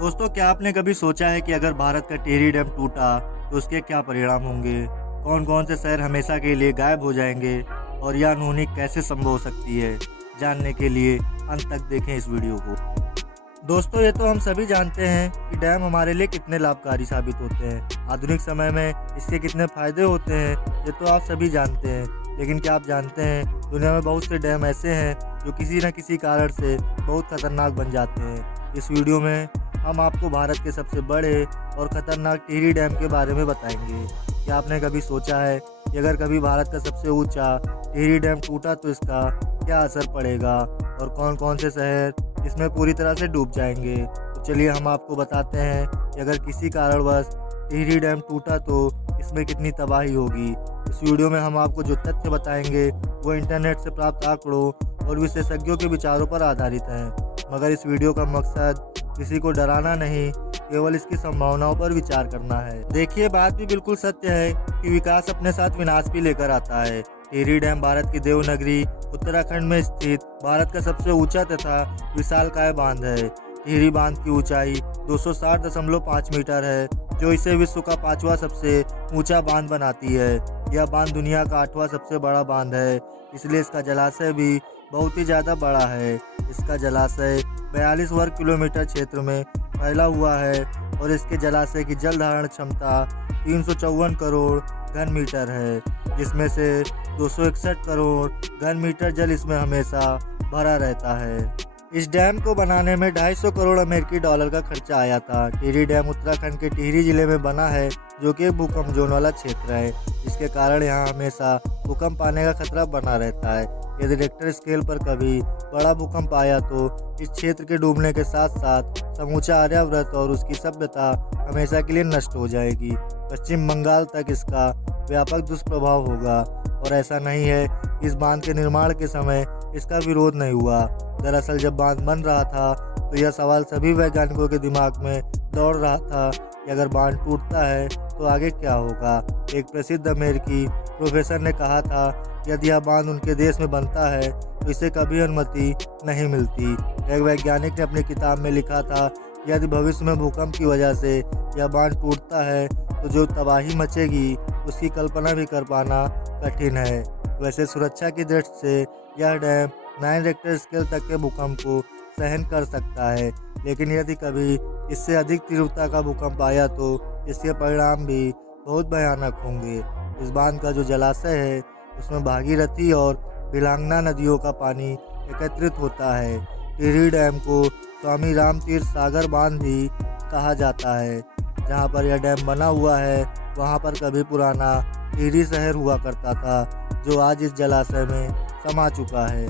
दोस्तों, क्या आपने कभी सोचा है कि अगर भारत का टिहरी डैम टूटा तो उसके क्या परिणाम होंगे? कौन कौन से शहर हमेशा के लिए गायब हो जाएंगे और यह अनहोनी कैसे संभव हो सकती है? जानने के लिए अंत तक देखें इस वीडियो को। दोस्तों, ये तो हम सभी जानते हैं कि डैम हमारे लिए कितने लाभकारी साबित होते हैं। आधुनिक समय में इसके कितने फायदे होते हैं, ये तो आप सभी जानते हैं। लेकिन क्या आप जानते हैं, दुनिया में बहुत से डैम ऐसे हैं जो किसी न किसी कारण से बहुत खतरनाक बन जाते हैं। इस वीडियो में हम आपको भारत के सबसे बड़े और ख़तरनाक टिहरी डैम के बारे में बताएंगे। क्या आपने कभी सोचा है कि अगर कभी भारत का सबसे ऊंचा टिहरी डैम टूटा तो इसका क्या असर पड़ेगा और कौन कौन से शहर इसमें पूरी तरह से डूब जाएंगे? तो चलिए हम आपको बताते हैं कि अगर किसी कारणवश टिहरी डैम टूटा तो इसमें कितनी तबाही होगी। इस वीडियो में हम आपको जो तथ्य बताएंगे वो इंटरनेट से प्राप्त आंकड़ों और विशेषज्ञों के विचारों पर आधारित हैं। मगर इस वीडियो का मकसद किसी को डराना नहीं, केवल इसकी संभावनाओं पर विचार करना है। देखिए, बात भी बिल्कुल सत्य है कि विकास अपने साथ विनाश भी लेकर आता है। टिहरी डैम भारत की देवनगरी उत्तराखंड में स्थित भारत का सबसे ऊंचा तथा विशालकाय बांध है। टिहरी बांध की ऊंचाई 260.5 मीटर है, जो इसे विश्व का 5वां सबसे ऊंचा बांध बनाती है। यह बांध दुनिया का 8वां सबसे बड़ा बांध है, इसलिए इसका जलाशय भी बहुत ही ज़्यादा बड़ा है। इसका जलाशय 42 वर्ग किलोमीटर क्षेत्र में फैला हुआ है और इसके जलाशय की जल धारण क्षमता 354 करोड़ घन मीटर है, जिसमें से 261 करोड़ घन मीटर जल इसमें हमेशा भरा रहता है। इस डैम को बनाने में 250 करोड़ अमेरिकी डॉलर का खर्चा आया था। टिहरी डैम उत्तराखंड के टिहरी जिले में बना है, जो कि एक भूकंप जोन वाला क्षेत्र है, जिसके कारण यहाँ हमेशा भूकंप आने का खतरा बना रहता है। यदि रिक्टर स्केल पर कभी बड़ा भूकंप आया तो इस क्षेत्र के डूबने के साथ साथ समूचा आर्यावर्त और उसकी सभ्यता हमेशा के लिए नष्ट हो जाएगी। पश्चिम बंगाल तक इसका व्यापक दुष्प्रभाव होगा। और ऐसा नहीं है कि इस बांध के निर्माण के समय इसका विरोध नहीं हुआ। दरअसल जब बांध बन रहा था तो यह सवाल सभी वैज्ञानिकों के दिमाग में दौड़ रहा था कि अगर बांध टूटता है तो आगे क्या होगा। एक प्रसिद्ध अमेरिकी प्रोफेसर ने कहा था, यदि यह बांध उनके देश में बनता है तो इसे कभी अनुमति नहीं मिलती। एक वैज्ञानिक ने अपनी किताब में लिखा था, यदि भविष्य में भूकंप की वजह से यह बांध टूटता है तो जो तबाही मचेगी उसकी कल्पना भी कर पाना कठिन है। वैसे सुरक्षा की दृष्टि से यह डैम 9 रिक्टर स्केल तक के भूकंप को सहन कर सकता है, लेकिन यदि कभी इससे अधिक तीव्रता का भूकंप आया तो इसके परिणाम भी बहुत भयानक होंगे। इस बांध का जो जलाशय है उसमें भागीरथी और बिलांगना नदियों का पानी एकत्रित होता है। टिहरी डैम को स्वामी राम तीर्थ सागर बांध भी कहा जाता है। जहाँ पर यह डैम बना हुआ है वहाँ पर कभी पुराना टिहरी शहर हुआ करता था, जो आज इस जलाशय में समा चुका है।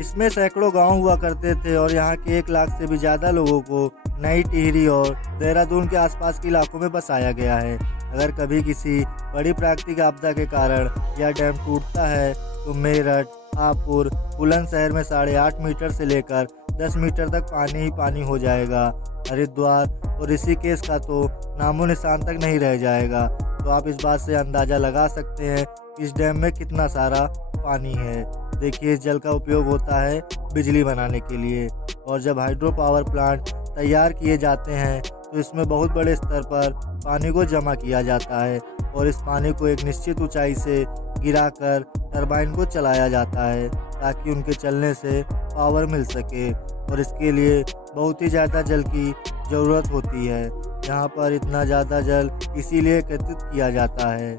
इसमें सैकड़ों गांव हुआ करते थे और यहाँ के 1 लाख से भी ज़्यादा लोगों को नई टिहरी और देहरादून के आसपास के इलाकों में बसाया गया है। अगर कभी किसी बड़ी प्राकृतिक आपदा के कारण यह डैम टूटता है तो मेरठ, हापुड़, बुलंदशहर में 8.5 मीटर से लेकर 10 मीटर तक पानी ही पानी हो जाएगा। हरिद्वार और ऋषिकेश का तो नामो निशान तक नहीं रह जाएगा। तो आप इस बात से अंदाज़ा लगा सकते हैं कि इस डैम में कितना सारा पानी है। देखिए, इस जल का उपयोग होता है बिजली बनाने के लिए, और जब हाइड्रो पावर प्लांट तैयार किए जाते हैं तो इसमें बहुत बड़े स्तर पर पानी को जमा किया जाता है और इस पानी को एक निश्चित ऊंचाई से गिराकर टरबाइन को चलाया जाता है ताकि उनके चलने से पावर मिल सके। और इसके लिए बहुत ही ज़्यादा जल की ज़रूरत होती है। यहाँ पर इतना ज़्यादा जल इसीलिए एकत्रित किया जाता है।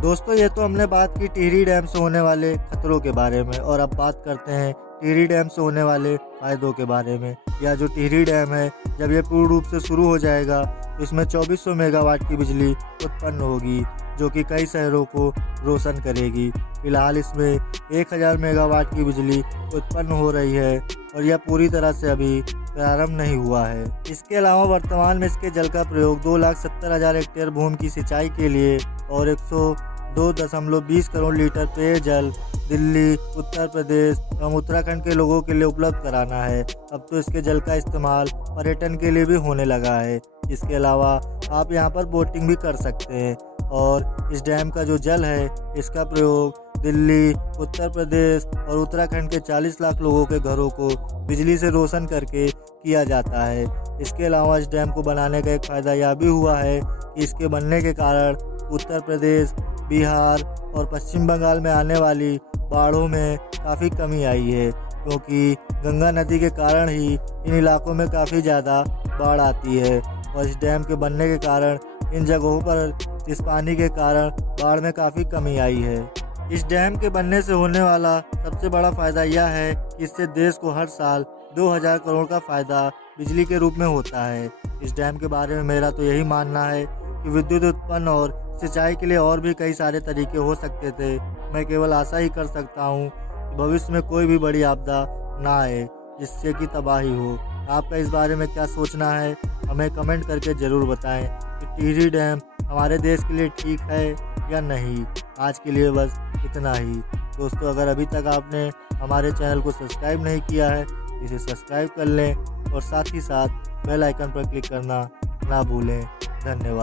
दोस्तों, ये तो हमने बात की टिहरी डैम से होने वाले खतरों के बारे में, और अब बात करते हैं टिहरी डैम से होने वाले फ़ायदों के बारे में। यह जो टिहरी डैम है, जब ये पूर्ण रूप से शुरू हो जाएगा तो इसमें 2400 मेगावाट की बिजली उत्पन्न होगी, जो कि कई शहरों को रोशन करेगी। फिलहाल इसमें 1000 मेगावाट की बिजली उत्पन्न हो रही है और यह पूरी तरह से अभी प्रारंभ नहीं हुआ है। इसके अलावा वर्तमान में इसके जल का प्रयोग 2,70,000 हेक्टेयर भूमि की सिंचाई के लिए और 102.20 करोड़ लीटर पेयजल दिल्ली, उत्तर प्रदेश एवं उत्तराखंड के लोगों के लिए उपलब्ध कराना है। अब तो इसके जल का इस्तेमाल पर्यटन के लिए भी होने लगा है। इसके अलावा आप यहाँ पर बोटिंग भी कर सकते हैं और इस डैम का जो जल है इसका प्रयोग दिल्ली, उत्तर प्रदेश और उत्तराखंड के 40 लाख लोगों के घरों को बिजली से रोशन करके किया जाता है। इसके अलावा इस डैम को बनाने का एक फ़ायदा यह भी हुआ है कि इसके बनने के कारण उत्तर प्रदेश, बिहार और पश्चिम बंगाल में आने वाली बाढ़ों में काफ़ी कमी आई है, क्योंकि गंगा नदी के कारण ही इन इलाकों में काफ़ी ज़्यादा बाढ़ आती है। और इस डैम के बनने के कारण इन जगहों पर इस पानी के कारण बाढ़ में काफ़ी कमी आई है। इस डैम के बनने से होने वाला सबसे बड़ा फ़ायदा यह है कि इससे देश को हर साल 2000 करोड़ का फ़ायदा बिजली के रूप में होता है। इस डैम के बारे में मेरा तो यही मानना है कि विद्युत उत्पन्न और सिंचाई के लिए और भी कई सारे तरीके हो सकते थे। मैं केवल आशा ही कर सकता हूँ कि भविष्य में कोई भी बड़ी आपदा ना आए जिससे कि तबाही हो। आपका इस बारे में क्या सोचना है, हमें कमेंट करके ज़रूर बताएं कि टिहरी डैम हमारे देश के लिए ठीक है या नहीं। आज के लिए बस इतना ही दोस्तों। अगर अभी तक आपने हमारे चैनल को सब्सक्राइब नहीं किया है तो इसे सब्सक्राइब कर लें और साथ ही साथ बेल आइकन पर क्लिक करना ना भूलें। धन्यवाद।